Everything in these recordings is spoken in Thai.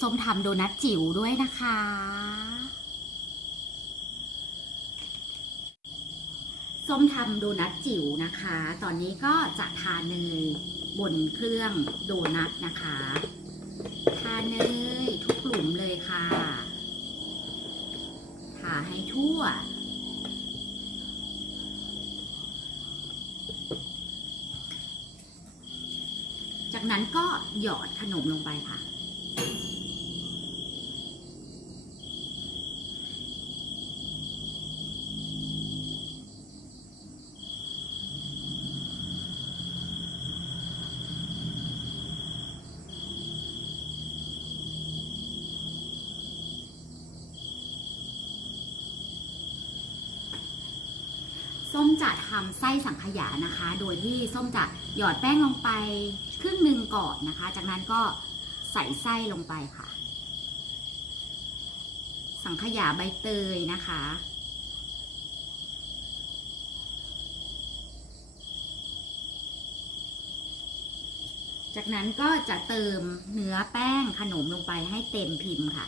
ส้มทำโดนัทจิ๋วด้วยนะคะ ส้มทำโดนัทจิ๋วนะคะ ตอนนี้ก็จะทาเนยบนเครื่องโดนัทนะคะ ทาเนยทุกกลุ่มเลยค่ะ ทาให้ทั่ว จากนั้นก็หยอดขนมลงไปค่ะ ส้มจะทำไส้สังขยานะคะ โดยที่ส้มจะหยอดแป้งลงไปครึ่งหนึ่งก่อนนะคะ จากนั้นก็ใส่ไส้ลงไปค่ะ สังขยาใบเตยนะคะ จากนั้นก็จะเติมเนื้อแป้งขนมลงไปให้เต็มพิมพ์ค่ะ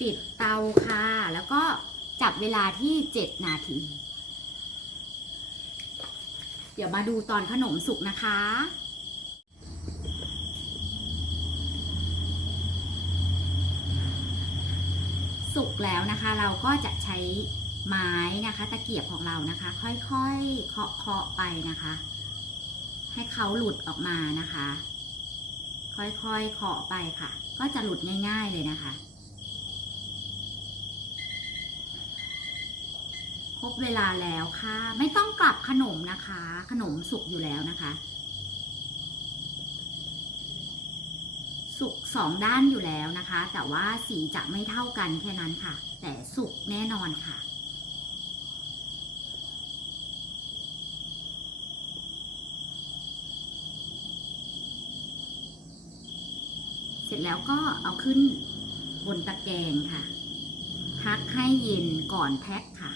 ปิดเตาค่ะ แล้วก็จับเวลาที่ 7 นาที เดี๋ยวมาดูตอนขนมสุกนะคะ สุกแล้วนะคะเราก็จะใช้ไม้นะคะตะเกียบของเรานะคะ ค่อยๆเคาะเคาะๆไปนะคะ ให้เขาหลุดออกมานะคะ ค่อยๆเคาะไปค่ะ ก็จะหลุดง่าย ๆเลยนะคะ ครบเวลาแล้วค่ะ ไม่ต้องกลับขนมนะคะ ขนมสุกอยู่แล้วนะคะ สุกสองด้านอยู่แล้วนะคะ แต่ว่าสีจะไม่เท่ากันแค่นั้นค่ะ แต่สุกแน่นอนค่ะเสร็จแล้วก็เอาขึ้นบนตะแกรงค่ะ พักให้เย็นก่อนแพ็คค่ะ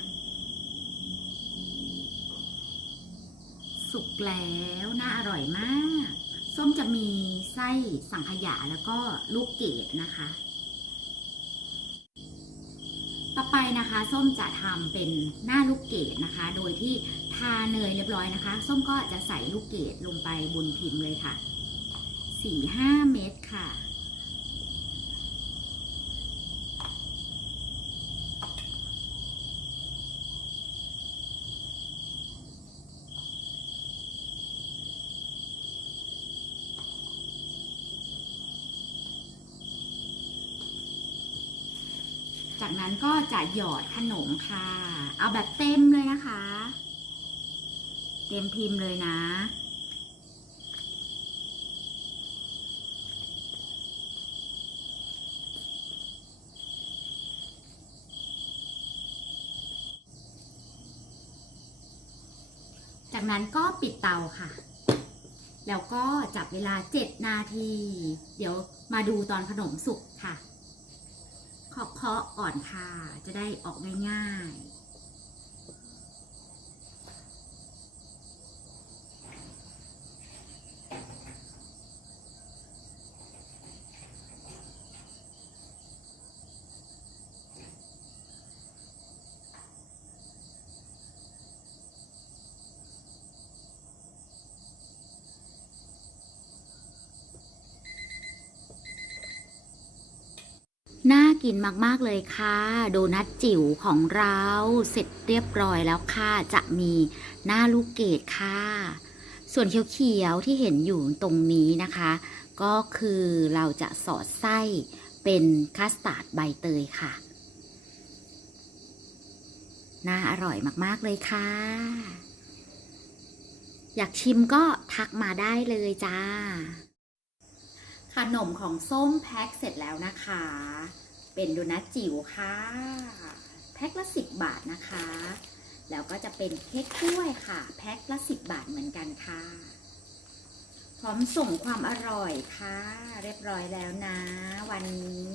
สุกแล้วน่าอร่อยมาก ส้มจะมีไส้สังขยาแล้วก็ลูกเกดนะคะ ต่อไปนะคะ ส้มจะทำเป็นหน้าลูกเกดนะคะ โดยที่ทาเนยเรียบร้อยนะคะ ส้มก็จะใส่ลูกเกดลงไปบนพิมพ์เลยค่ะสี่ห้าเม็ดค่ะ จากนั้นก็จะหยอดขนมค่ะ เอาแบบเต็มเลยนะคะ เต็มพิมพ์เลยนะจากนั้นก็ปิดเตาค่ะ แล้วก็จับเวลา 7 นาที เดี๋ยวมาดูตอนขนมสุกค่ะ เคาะๆอ่อนค่ะ จะได้ออกง่าย น่ากินมากๆเลยค่ะ โดนัทจิ๋วของเราเสร็จเรียบร้อยแล้วค่ะ จะมีหน้าลูกเกดค่ะ ส่วนเขียวๆที่เห็นอยู่ตรงนี้นะคะ ก็คือเราจะสอดไส้เป็นคัสตาร์ดใบเตยค่ะ น่าอร่อยมากๆเลยค่ะ อยากชิมก็ทักมาได้เลยจ้า ขนมของส้มแพ็คเสร็จแล้วนะคะ เป็นโดนัทจิ๋วค่ะ แพ็คละสิบบาทนะคะ แล้วก็จะเป็นเค้กกล้วยค่ะ แพ็คละสิบบาทเหมือนกันค่ะ พร้อมส่งความอร่อยค่ะ เรียบร้อยแล้วนะ วันนี้